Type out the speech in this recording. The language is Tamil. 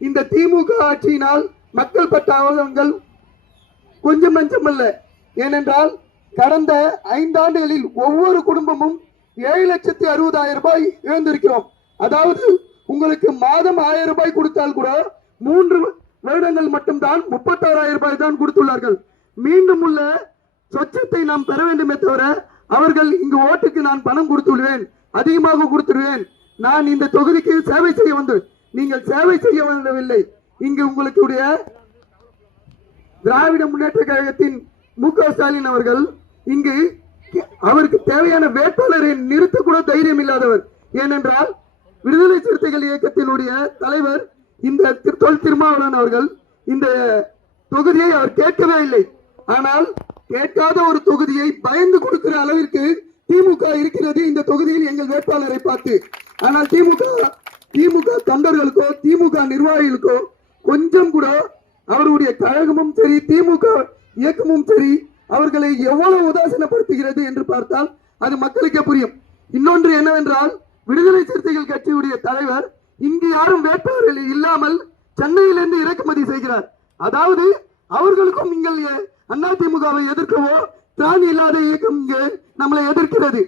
இந்த திமுக ஆட்சியினால் மக்கள் பட்ட அவலங்கள் கொஞ்சம் நஞ்சமல்ல. ஏனென்றால் கடந்த 5 ஆண்டுகளில் ஒவ்வொரு குடும்பமும் 7,60,000 ரூபாய் இழந்திருக்கிறோம். அதாவது உங்களுக்கு மாதம் 1000 ரூபாய் கொடுத்தால் கூட 3 வருடங்கள் மட்டும்தான் 36,000 ரூபாய் தான் கொடுத்துள்ளார்கள். மீண்டும் உள்ள சொச்சத்தை நாம் பெற வேண்டுமே தவிர அவர்கள் இங்கு ஓட்டுக்கு நான் பணம் கொடுத்துள்ளேன், அதிகமாக கொடுத்துடுவேன், நான் இந்த தொகுதிக்கு சேவை செய்ய வந்து, நீங்கள் சேவை செய்ய வரவில்லை. இங்கு உங்களுடைய திராவிட முன்னேற்ற கழகத்தின் மு.க. ஸ்டாலின் அவர்கள் இங்கு அவருக்கு தேவையான வேட்பாளரை நிறுத்த கூட தைரியம் இல்லாதவர். ஏனென்றால் விடுதலை சிறுத்தைகள் இயக்கத்தினுடைய தலைவர் இந்த தொல் திருமாவளவன் அவர்கள் இந்த தொகுதியை அவர் கேட்கவே இல்லை. ஆனால் கேட்காத ஒரு தொகுதியை பயந்து கொடுக்கிற அளவிற்கு திமுக இருக்கிறது இந்த தொகுதியில் எங்கள் வேட்பாளரை பார்த்து. ஆனால் திமுக தொண்டர்களுக்கோ திமுக நிர்வாகிகளுக்கோ கொஞ்சம் கூட அவருடைய கழகமும் சரி திமுக இயக்கமும் சரி அவர்களை எவ்வளவு உதாசீனப்படுத்துகிறது என்று பார்த்தால் அது மக்களுக்கே புரியும். இன்னொன்று என்னவென்றால் விடுதலை சிறுத்தைகள் கட்சியுடைய தலைவர் இங்கு யாரும் வேட்பாளர்கள் இல்லாமல் சென்னையிலிருந்து இறக்குமதி செய்கிறார். அதாவது அவர்களுக்கும் நீங்கள் அதிமுகவை எதிர்க்கவோ திராணி இல்லாத இயக்கம் இங்கே நம்மளை எதிர்க்கிறது.